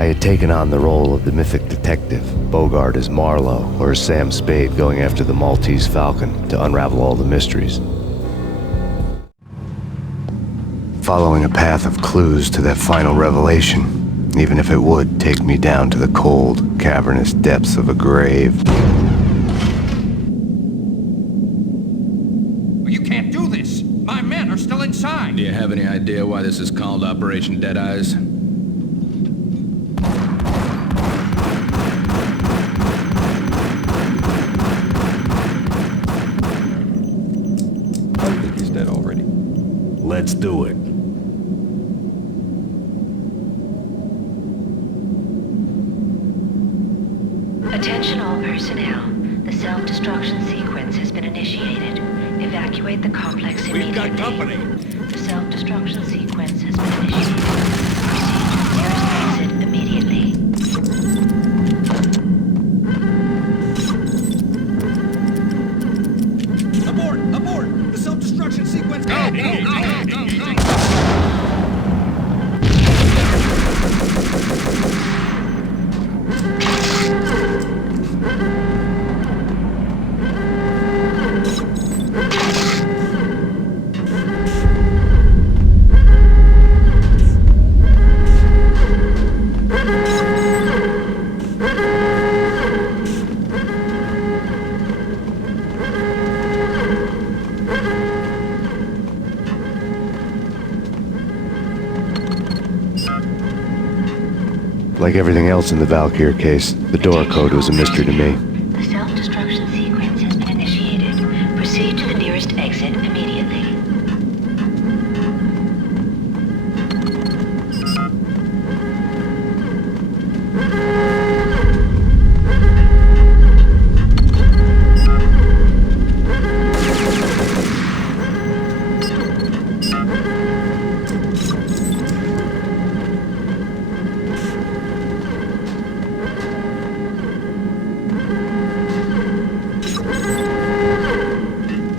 I had taken on the role of the mythic detective, Bogart as Marlowe, or as Sam Spade going after the Maltese Falcon to unravel all the mysteries. Following a path of clues to that final revelation, even if it would take me down to the cold, cavernous depths of a grave. You can't do this! My men are still inside! Do you have any idea why this is called Operation Dead Eyes? I think he's dead already. Let's do it. Attention all personnel. The self-destruction sequence has been initiated. Evacuate the complex immediately. We've got company. The self-destruction sequence has been initiated. Proceed to the nearest exit immediately. Abort! Abort! The self-destruction sequence... Go! Go! Like everything else in the Valkyr case, the door code was a mystery to me. The self-destruction sequence has been initiated. Proceed to the nearest exit immediately.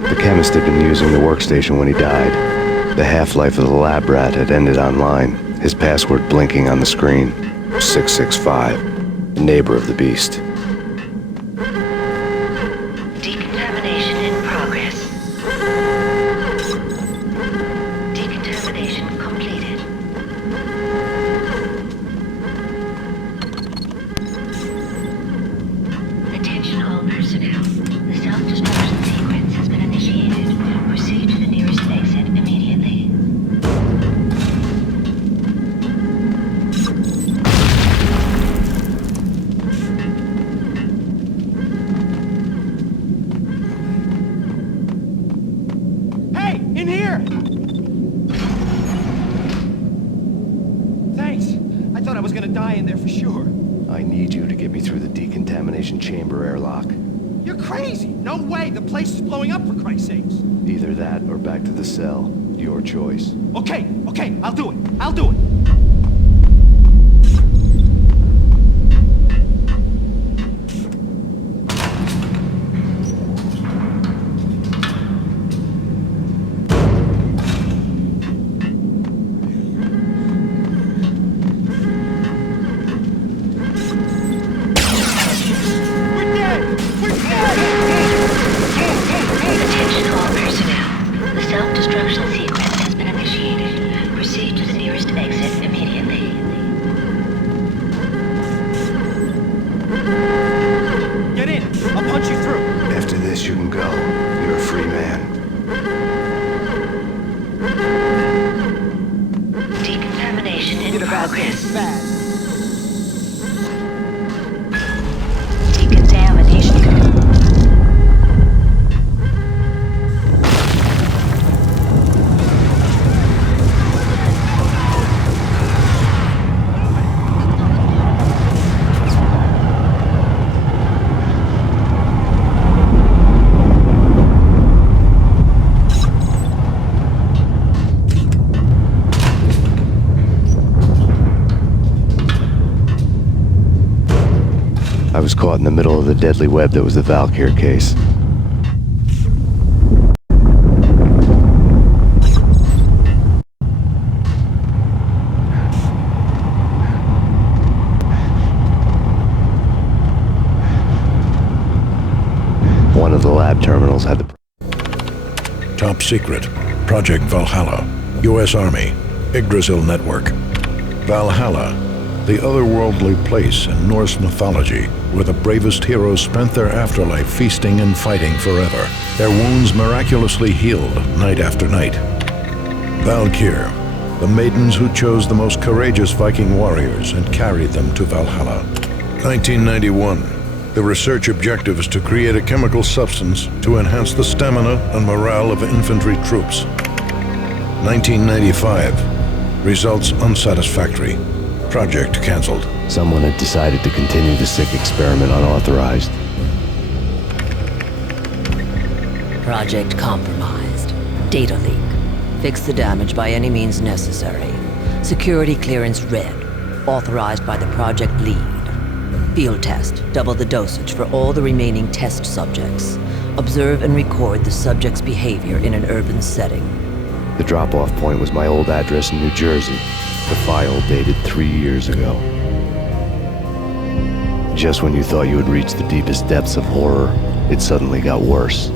The chemist had been using the workstation when he died. The half-life of the lab rat had ended online, his password blinking on the screen. 665, the neighbor of the beast. Decontamination in progress. Decontamination completed. Attention all personnel. The self-destruction sequence has been initiated. Proceed to the nearest exit immediately. Hey! In here! Thanks. I thought I was gonna die in there for sure. I need you to get me through the decontamination chamber airlock. You're crazy! No way! The place is blowing up, for Christ's sakes! Either that or back to the cell. Your choice. Okay, I'll do it. I'll do it. We're dead! We're dead! Attention all personnel. The self-destruction sequence has been initiated. Proceed to the nearest exit immediately. Get in! I'll punch you through! After this, you can go. You're a free man. Decontamination in progress. Bad. Decontamination. I was caught in the middle of the deadly web that was the Valkyr case. lab terminals had the... Top secret. Project Valhalla. U.S. Army. Yggdrasil Network. Valhalla, the otherworldly place in Norse mythology where the bravest heroes spent their afterlife feasting and fighting forever, their wounds miraculously healed night after night. Valkyr, the maidens who chose the most courageous Viking warriors and carried them to Valhalla. 1991. The research objective is to create a chemical substance to enhance the stamina and morale of infantry troops. 1995. Results unsatisfactory. Project cancelled. Someone had decided to continue the sick experiment unauthorized. Project compromised. Data leak. Fix the damage by any means necessary. Security clearance red. Authorized by the project lead. Field test. Double the dosage for all the remaining test subjects. Observe and record the subject's behavior in an urban setting. The drop-off point was my old address in New Jersey. The file dated 3 years ago. Just when you thought you had reached the deepest depths of horror, it suddenly got worse.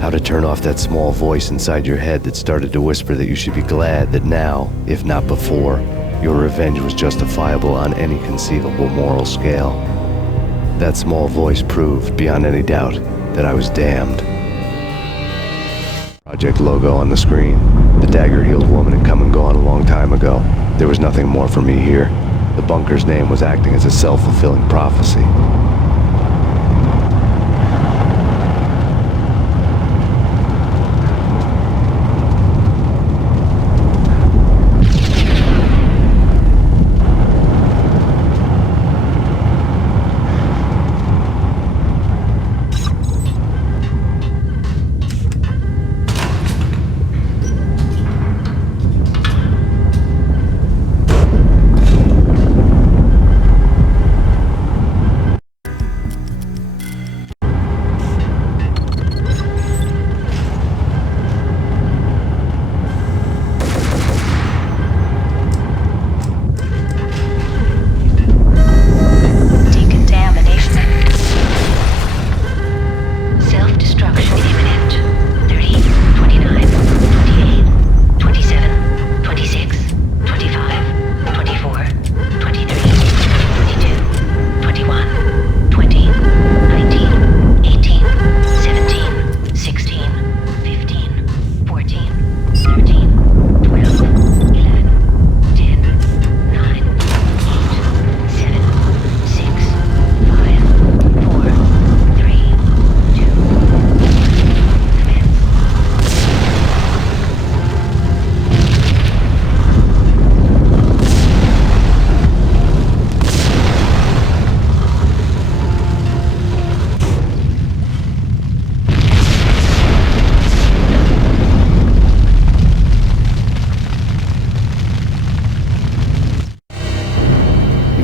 How to turn off that small voice inside your head that started to whisper that you should be glad that now, if not before, your revenge was justifiable on any conceivable moral scale. That small voice proved, beyond any doubt, that I was damned. Project logo on the screen. The dagger-heeled woman had come and gone a long time ago. There was nothing more for me here. The bunker's name was acting as a self-fulfilling prophecy.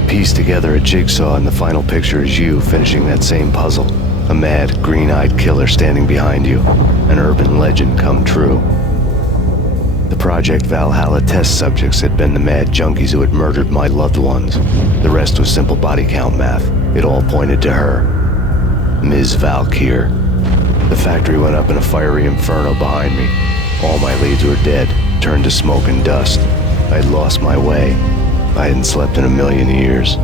Piece together a jigsaw, and the final picture is you finishing that same puzzle. A mad, green-eyed killer standing behind you. An urban legend come true. The Project Valhalla test subjects had been the mad junkies who had murdered my loved ones. The rest was simple body count math. It all pointed to her. Ms. Valkyr. The factory went up in a fiery inferno behind me. All my leads were dead, turned to smoke and dust. I'd lost my way. I hadn't slept in a million years.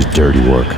his dirty work.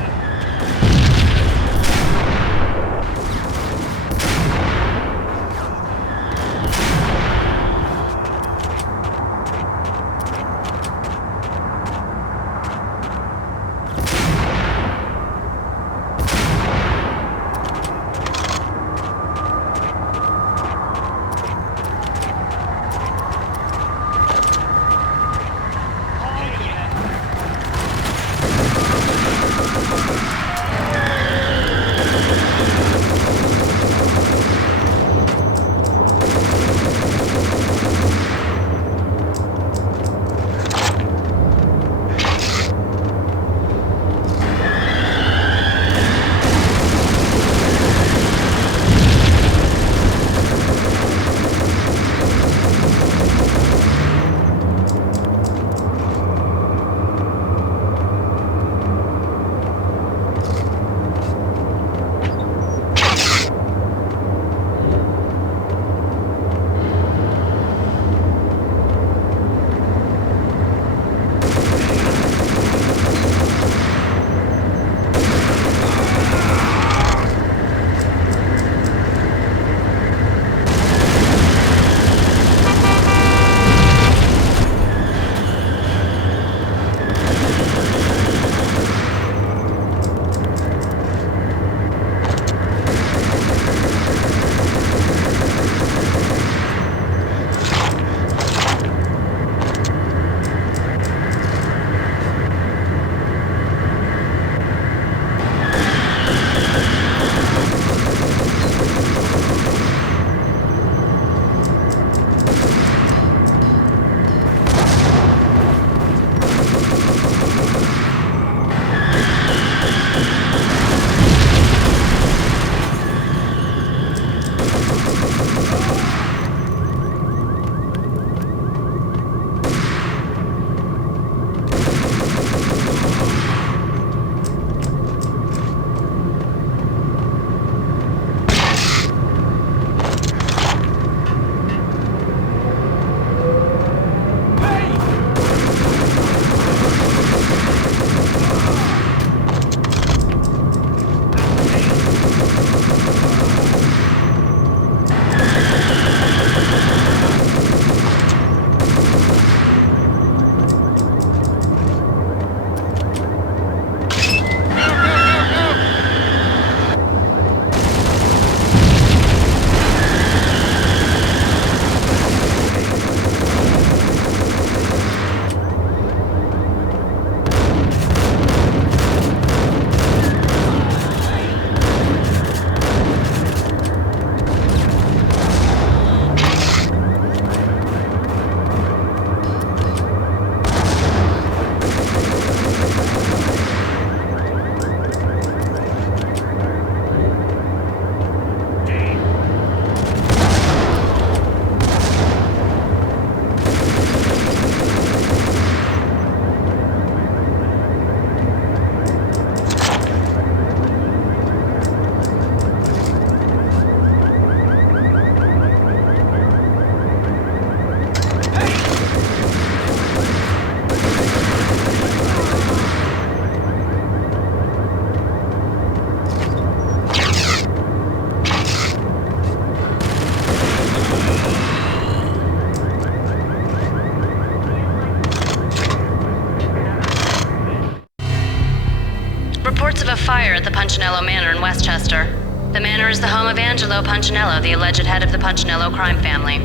Reports of a fire at the Punchinello Manor in Westchester. The manor is the home of Angelo Punchinello, the alleged head of the Punchinello crime family.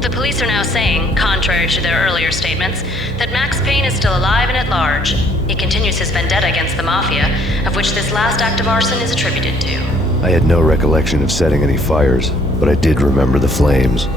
The police are now saying, contrary to their earlier statements, that Max Payne is still alive and at large. He continues his vendetta against the Mafia, of which this last act of arson is attributed to. I had no recollection of setting any fires, but I did remember the flames.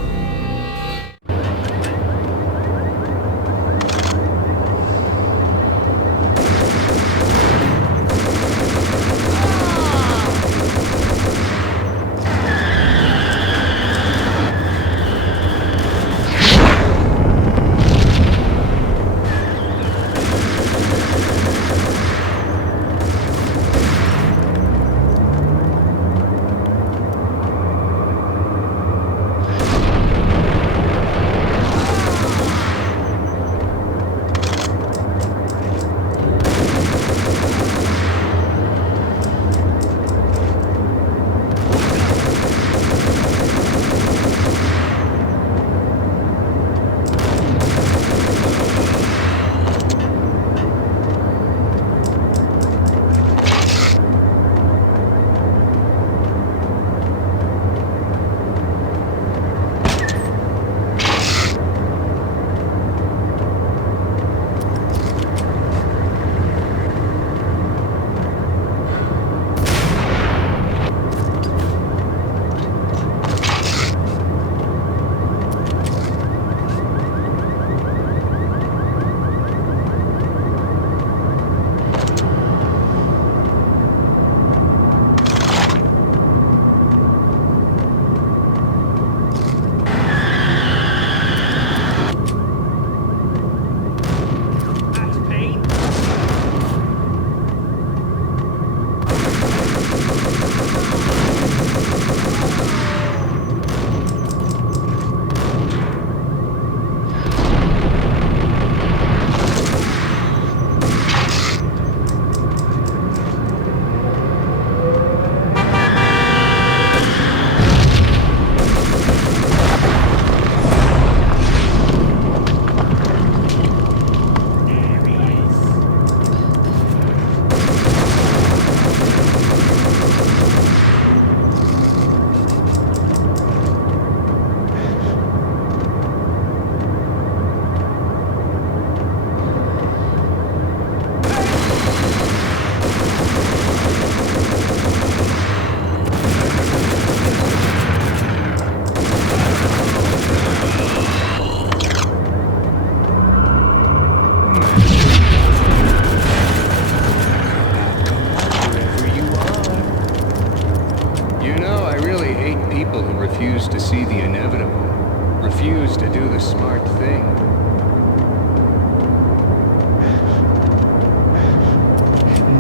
Wherever you are. You know, I really hate people who refuse to see the inevitable. Refuse to do the smart thing.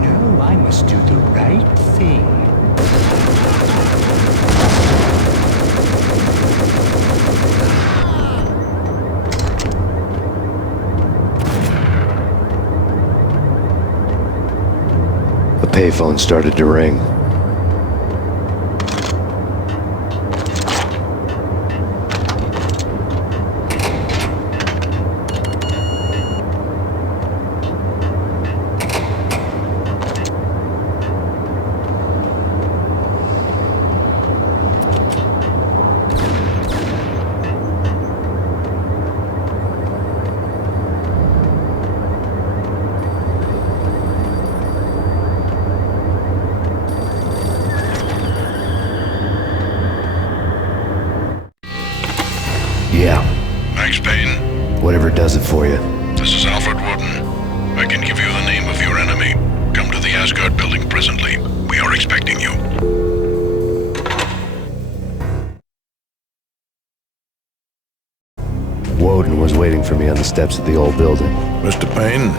No, I must do the right thing. The payphone started to ring. Yeah, Max Payne, whatever does it for you. this is Alfred Woden. I can give you the name of your enemy. Come to the Asgard building presently. We are expecting you. Woden was waiting for me on the steps of the old building. Mr. Payne,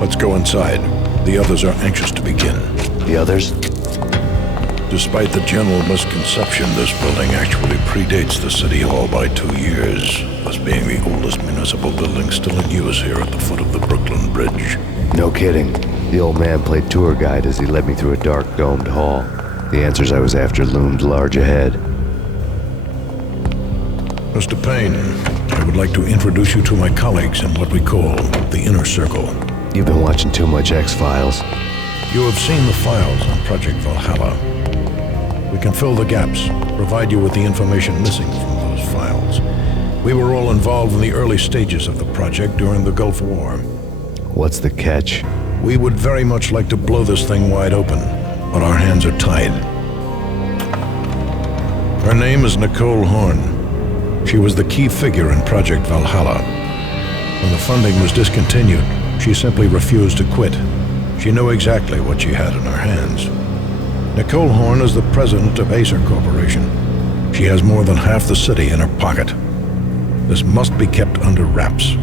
let's go inside. The others are anxious to begin. The others? Despite the general misconception, this building actually predates the City Hall by 2 years, thus being the oldest municipal building still in use here at the foot of the Brooklyn Bridge. No kidding. The old man played tour guide as he led me through a dark, domed hall. The answers I was after loomed large ahead. Mr. Payne, I would like to introduce you to my colleagues in what we call the Inner Circle. You've been watching too much X-Files. You have seen the files on Project Valhalla. We can fill the gaps, provide you with the information missing from those files. We were all involved in the early stages of the project during the Gulf War. What's the catch? We would very much like to blow this thing wide open, but our hands are tied. Her name is Nicole Horn. She was the key figure in Project Valhalla. When the funding was discontinued, she simply refused to quit. She knew exactly what she had in her hands. Nicole Horn is the president of Acer Corporation. She has more than half the city in her pocket. This must be kept under wraps.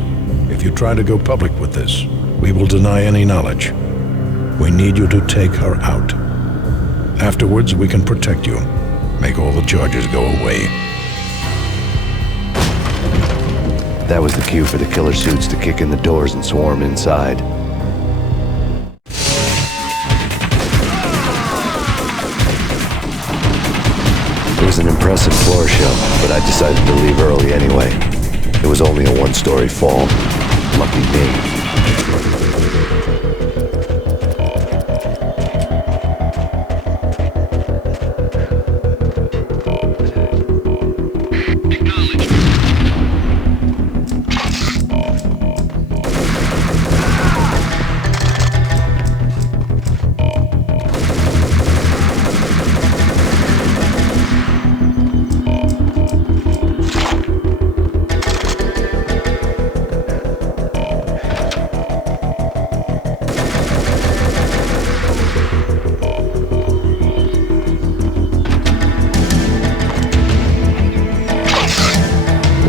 If you try to go public with this, we will deny any knowledge. We need you to take her out. Afterwards, we can protect you. Make all the charges go away. That was the cue for the killer suits to kick in the doors and swarm inside. It was an impressive floor show, but I decided to leave early anyway. It was only a one-story fall. Lucky me.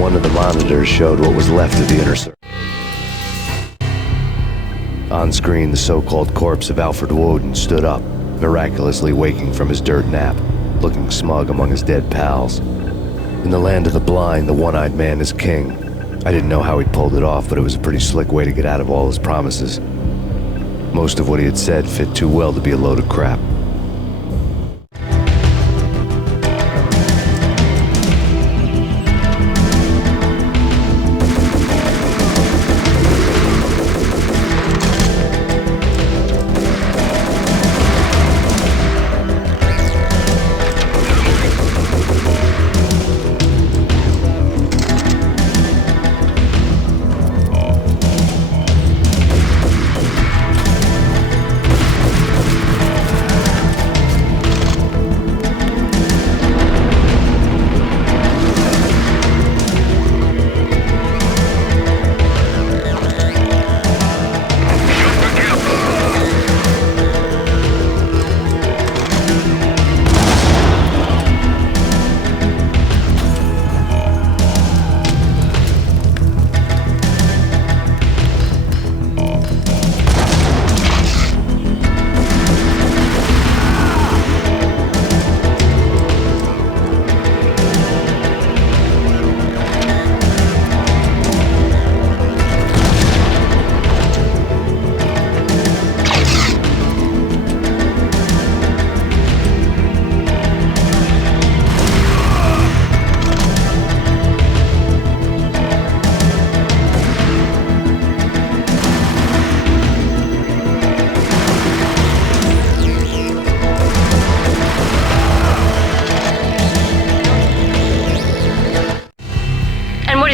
One of the monitors showed what was left of the Inner Circle. On screen, the so-called corpse of Alfred Woden stood up, miraculously waking from his dirt nap, looking smug among his dead pals. In the land of the blind, the one-eyed man is king. I didn't know how he pulled it off, but it was a pretty slick way to get out of all his promises. Most of what he had said fit too well to be a load of crap.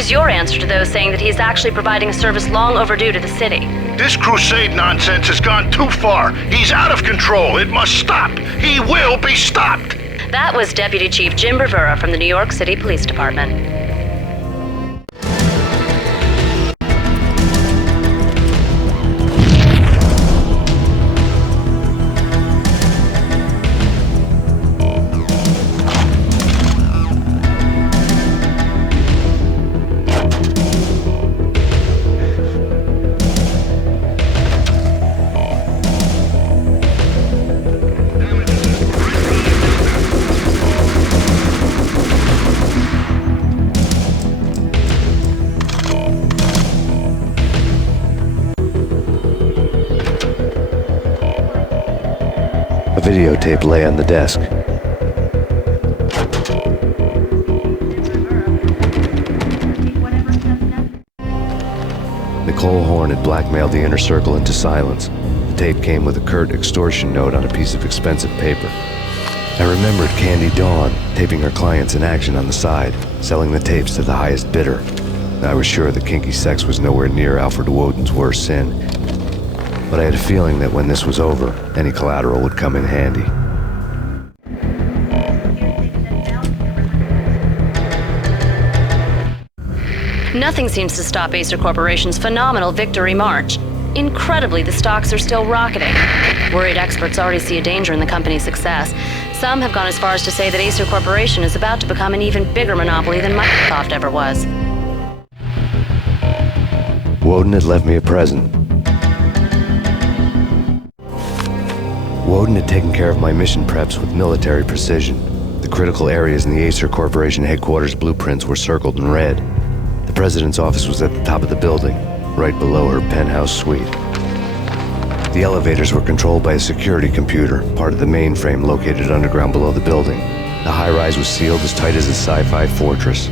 is your answer to those saying that he's actually providing a service long overdue to the city? This crusade nonsense has gone too far. He's out of control. It must stop. He will be stopped. That was Deputy Chief Jim Bravura from the New York City Police Department. A videotape lay on the desk. Nicole Horn had blackmailed the inner circle into silence. The tape came with a curt extortion note on a piece of expensive paper. I remembered Candy Dawn taping her clients in action on the side, selling the tapes to the highest bidder. I was sure that kinky sex was nowhere near Alfred Woden's worst sin, but I had a feeling that when this was over, any collateral would come in handy. Nothing seems to stop Acer Corporation's phenomenal victory march. Incredibly, the stocks are still rocketing. Worried experts already see a danger in the company's success. Some have gone as far as to say that Acer Corporation is about to become an even bigger monopoly than Microsoft ever was. Woden had left me a present. Woden had taken care of my mission preps with military precision. The critical areas in the Acer Corporation headquarters blueprints were circled in red. The president's office was at the top of the building, right below her penthouse suite. The elevators were controlled by a security computer, part of the mainframe located underground below the building. The high-rise was sealed as tight as a sci-fi fortress.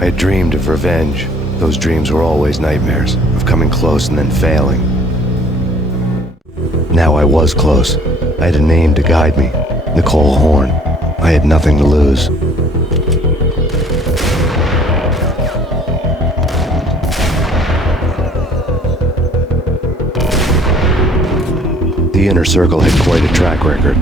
I had dreamed of revenge. Those dreams were always nightmares, of coming close and then failing. Now I was close. I had a name to guide me. Nicole Horn. I had nothing to lose. The Inner Circle had quite a track record.